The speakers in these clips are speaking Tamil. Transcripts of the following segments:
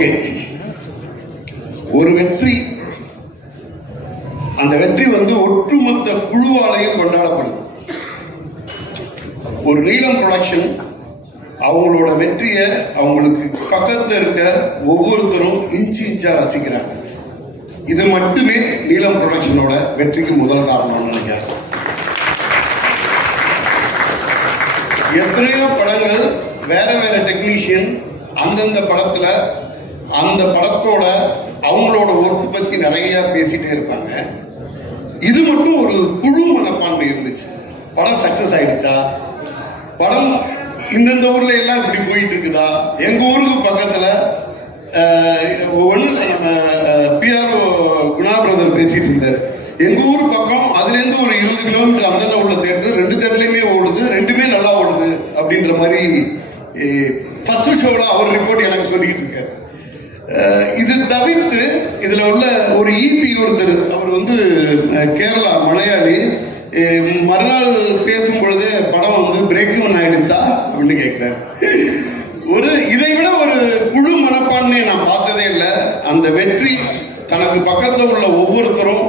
ஓகே, ஒரு வெற்றி, அந்த வெற்றி ஒட்டுமொத்த குழுவாலையும் கொண்டாடப்படுது. ஒரு நீலம் ப்ரொடக்ஷன் அவங்களோட வெற்றியை அவங்களுக்கு பக்கத்தில் இருக்க ஒவ்வொருத்தரும் இன்ச்சு இன்ச்சா ரசிக்கிறாங்க. இது மட்டுமே நீலம் ப்ரொடக்ஷனோட வெற்றிக்கு முதல் காரணம்னு நினைக்கிறேன். எத்தனையோ படங்கள் வேற வேற டெக்னீஷியன் அந்தந்த படத்துல அந்த படத்தோட அவங்களோட ஒர்க் பத்தி நிறைய பேசிட்டே இருப்பாங்க. இது மட்டும் ஒரு குழு மனப்பான்மை இருந்துச்சு. படம் சக்சஸ் ஆயிடுச்சா, படம் இந்தந்த ஊர்ல எல்லாம் இப்படி போயிட்டு இருக்குதா, எங்க ஊருக்கு பக்கத்துல ஒண்ணு பிஆர்ஓ குணா பிரதர் பேசிட்டு இருந்தாரு. எங்க ஊர் பக்கம் அதுல இருந்து ஒரு 20 கிலோமீட்டர் அந்த உள்ள தேட்டர், 2 தேட்டர்லயுமே ஓடுது, 2மே நல்லா ஓடுது அப்படின்ற மாதிரி ஃபர்ஸ்ட் ஷோல அவர் ரிப்போர்ட் எனக்கு சொல்லிக்கிட்டு இருக்காரு. இது தவிர்த்து இதுல உள்ள ஒரு இபி ஒருத்தர், அவர் கேரளா மலையாளி, மறுநாள் பேசும் பொழுது படம் பிரேக் ஒன் ஆயிடுச்சா அப்படின்னு கேட்கிறாரு. இதை விட ஒரு குழு மனப்பான்மையை நான் பார்த்ததே இல்லை. அந்த வெற்றி தனக்கு பக்கத்தில் உள்ள ஒவ்வொருத்தரும்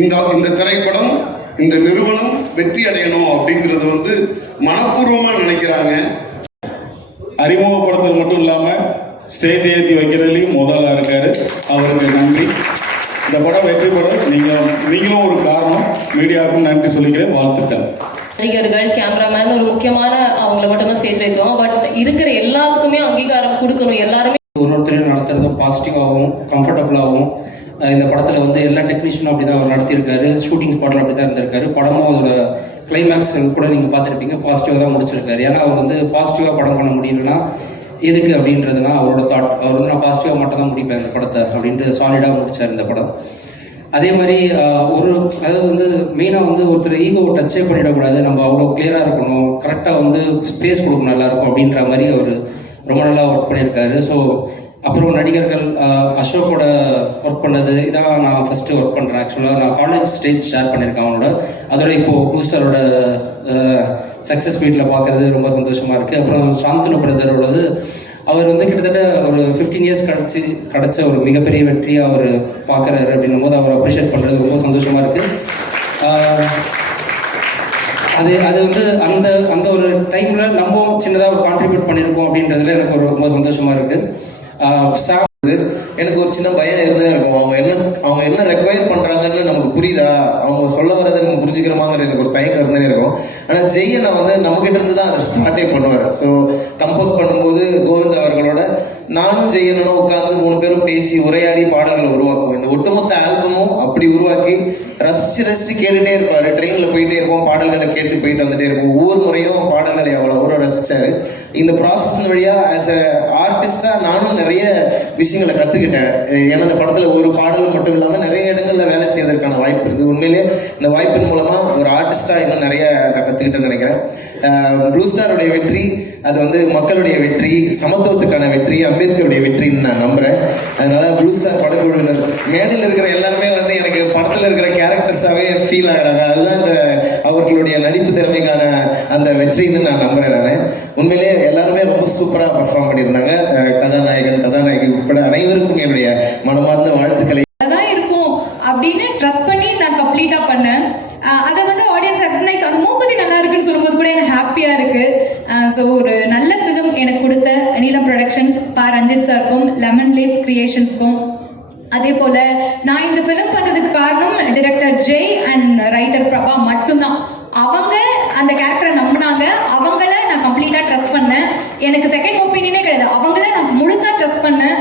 இந்த திரைப்படம், இந்த நிறுவனம் வெற்றி அடையணும் அப்படிங்கிறது மனப்பூர்வமா நினைக்கிறாங்க. அறிமுகப்படுத்துறது மட்டும் இல்லாம ஸ்டேஜ் ஏற்றி வைக்கிறதுலையும் முதலா இருக்காரு. அவருக்கு நன்றி. இந்த படம் வெற்றி படம் நீங்களும் ஒரு காரணம். மீடியாவுக்கும் நன்றி சொல்லிக்கிறேன். வாழ்த்துக்கள். நடிகர்கள், கேமராமேன் ஒரு முக்கியமான அவங்கள மட்டும்தான் ஸ்டேஜ் வைத்தோம். பட் இருக்கிற எல்லாத்துக்குமே அங்கீகாரம் கொடுக்கணும். எல்லாருமே ஒருத்தரையும் நடத்துறது பாசிட்டிவாகவும் கம்ஃபர்டபுளாகவும் இந்த படத்தில் எல்லா டெக்னீஷியனும் அப்படி தான் அவர் நடத்தியிருக்காரு. ஷூட்டிங் ஸ்பாட்டில் அப்படி தான் இருந்திருக்காரு. படமும் அதோட கிளைமேக்ஸ் கூட நீங்கள் பார்த்துருப்பீங்க, பாசிட்டிவாக தான் முடிச்சிருக்காரு. ஏன்னா அவர் பாசிட்டிவாக படம் பண்ண முடியலன்னா எதுக்கு அப்படின்றதுனா அவரோட தாட். அவர் நான் பாசிட்டிவாக மட்டும் தான் முடிப்பேன் இந்த படத்தை அப்படின்ட்டு சாலிடாக முடிச்சார் இந்த படம். அதே மாதிரி அதாவது மெயினாக ஒருத்தர் ஈகோ டச்சே பண்ணிடக்கூடாது. நம்ம அவ்வளோ கிளியராக இருக்கணும், கரெக்டாக ஸ்பேஸ் கொடுக்கணும் எல்லாருக்கும் அப்படின்ற மாதிரி அவர் ரொம்ப நல்லா ஒர்க் பண்ணியிருக்காரு. ஸோ அப்புறம் நடிகர்கள் அசோக்கோட ஒர்க் பண்ணது இதான் நான் ஃபஸ்ட்டு ஒர்க் பண்ணுறேன். ஆக்சுவலாக நான் காலேஜ் ஸ்டேஜ் ஷேர் பண்ணியிருக்கேன் அவனோட. அதோட இப்போது ப்ரூஸ்டரோட சக்ஸஸ் மீட்டில் பார்க்குறது ரொம்ப சந்தோஷமாக இருக்குது. அப்புறம் சாந்தனு பிரதரோடது அவர் கிட்டத்தட்ட ஒரு 15 இயர்ஸ் கிடச்ச ஒரு மிகப்பெரிய வெற்றியை அவர் பார்க்குறாரு அப்படின்னும் போது அவர் அப்ரிஷியேட் பண்ணுறது ரொம்ப சந்தோஷமாக இருக்குது. அது அந்த அந்த ஒரு டைமில் நம்ம சின்னதாக ஒரு கான்ட்ரிபியூட் பண்ணியிருக்கோம் அப்படின்றதுல எனக்கு ரொம்ப சந்தோஷமாக இருக்குது. எனக்கு ஒரு சின்ன பயம் இருந்தே இருக்கும். அவங்க என்ன ரெக்வயர் பண்றாங்கன்னு நமக்கு புரியுதா, அவங்க சொல்ல வரதை நம்ம புரிஞ்சுக்கிறோமாங்கிறது எனக்கு ஒரு தயக்கம் இருந்தே இருக்கும். ஆனால் ஜெய்யை நான் நம்ம கிட்ட இருந்து தான் அதை ஸ்டார்டே பண்ணுவார். ஸோ கம்போஸ் பண்ணும்போது கோவிந்த் அவர்களோட நானும் ஜெய்யனும் உட்காந்து 3 பேரும் பேசி உரையாடி பாடல்களை உருவாக்குவோம். இந்த ஒட்டுமொத்த ஆல்பமும் அப்படி உருவாக்கி ரசிச்சு கேட்டுட்டே இருப்பாரு. ட்ரெயினில் போயிட்டே இருப்போம், பாடல்களை கேட்டு போயிட்டு வந்துட்டே இருப்போம். ஒவ்வொரு முறையும் பாடல்களை அவ்வளோ ரசிச்சாரு. இந்த ப்ராசஸ் வழியா ஆஸ் அ ஆர்டிஸ்டா நானும் நிறைய விஷயங்களை கத்துக்கிட்டேன். ஏன்னா இந்த படத்துல ஒரு பாடல் மட்டும் இல்லாம நிறைய இடங்கள்ல வேலை செய்வதற்கான வாய்ப்பு இருக்குது. உண்மையிலே இந்த வாய்ப்பின் மூலமா ஒரு ஆர்டிஸ்டா இன்னும் நிறைய நான் கத்துக்கிட்டேன்னு நினைக்கிறேன். ப்ளூ ஸ்டாருடைய வெற்றி அது மக்களுடைய வெற்றி, சமத்துவத்துக்கான வெற்றி, அம்பேத்கருடைய வெற்றின்னு நான் நம்புறேன். அதனால ப்ளூ ஸ்டார் படக்குழுவினர் மேடையில் இருக்கிற எல்லாருமே எனக்கு படத்துல இருக்கிற கேரக்டர்ஸாவே ஃபீல் ஆகுறாங்க. அதுதான் இந்த அவர்களுடைய நடிப்பு திறமைக்கான அந்த வெற்றின்னு நான் நம்புறேன். நான் உண்மையிலே எல்லாருமே ரொம்ப சூப்பரா பர்ஃபார்ம் பண்ணியிருந்தாங்க. கதாநாயகன், கதாநாயகி உட்பட அனைவருக்கும் என்னுடைய மனமார்ந்த வாழ்த்துக்களை. அதான் இருக்கும் அப்படின்னு ட்ரஸ்ட் பண்ணி நான் கம்ப்ளீட்டா பண்ணேன். அதை ஆடியன்ஸ் ரெகக்னைஸ், அது மூக்குத்தி நல்லா இருக்குன்னு சொல்லும்போது கூட எனக்கு ஹாப்பியா இருக்கு. ஸோ ஒரு நல்ல ஃபிலிம் எனக்கு கொடுத்த நீலம் ப்ரொடக்ஷன்ஸ், ரஞ்சித் சாருக்கும், லெமன் லீஃப் கிரியேஷன்ஸ்க்கும், அதே போல நான் இந்த ஃபிலிம் பண்றதுக்கு காரணம் director Jai and writer Prabha மட்டும்தான். அவங்க அந்த கேரக்டரை நம்பினாங்க, அவங்கள நான் கம்ப்ளீட்டா ட்ரஸ்ட் பண்ணேன். எனக்கு செகண்ட் ஒப்பீனியனே கிடையாது, அவங்கள நான் முழுசா ட்ரஸ்ட் பண்ணேன்.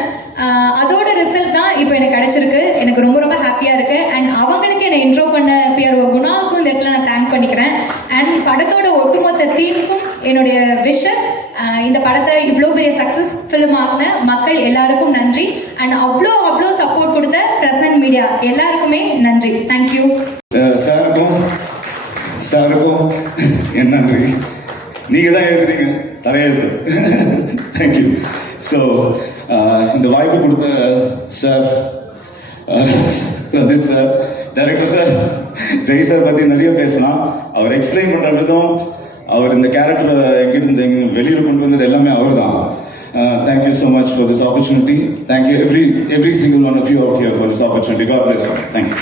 அதோட ரிசல்ட் தான் இப்போ எனக்கு கிடைச்சிருக்கு. எனக்கு ரொம்ப ரொம்ப ஹாப்பியா இருக்கு. அண்ட் அவங்களுக்கு என்னை இன்ட்ரோ பண்ண பிஆர்ஓ குணாவுக்கும் இந்த இடத்துல நான் தேங்க் பண்ணிக்கிறேன். அண்ட் படத்தோட ஒட்டுமொத்த தீமுக்கும் என்னுடைய விஷஸ். இந்த படத்தை இவ்வளோ பெரிய சக்சஸ் ஃபிலிம் ஆகின மக்கள் எல்லாருக்கும் நன்றி. அண்ட் அவ்வளோ சப்போர்ட் கொடுத்த பிரசன்ட் மீடியா எல்லாருக்குமே நன்றி. தேங்க்யூ. சாருக்கும் என்ன நன்றி. நீங்க தான் எழுதுறீங்க தலையெழுத்து. தேங்க்யூ. ஸோ இந்த வாய்ப்பு கொடுத்த sir, Ranjith sir, director sir, Jai sir பற்றி நிறைய பேசலாம். அவர் எக்ஸ்பிளைன் பண்ணுற விதம், அவர் இந்த கேரக்டரை எங்கிட்ட வெளியில் கொண்டு வந்தது எல்லாமே அவர் தான். thank you so much for this opportunity. Thank you every single one of you out here for this opportunity. God bless you. Thank you.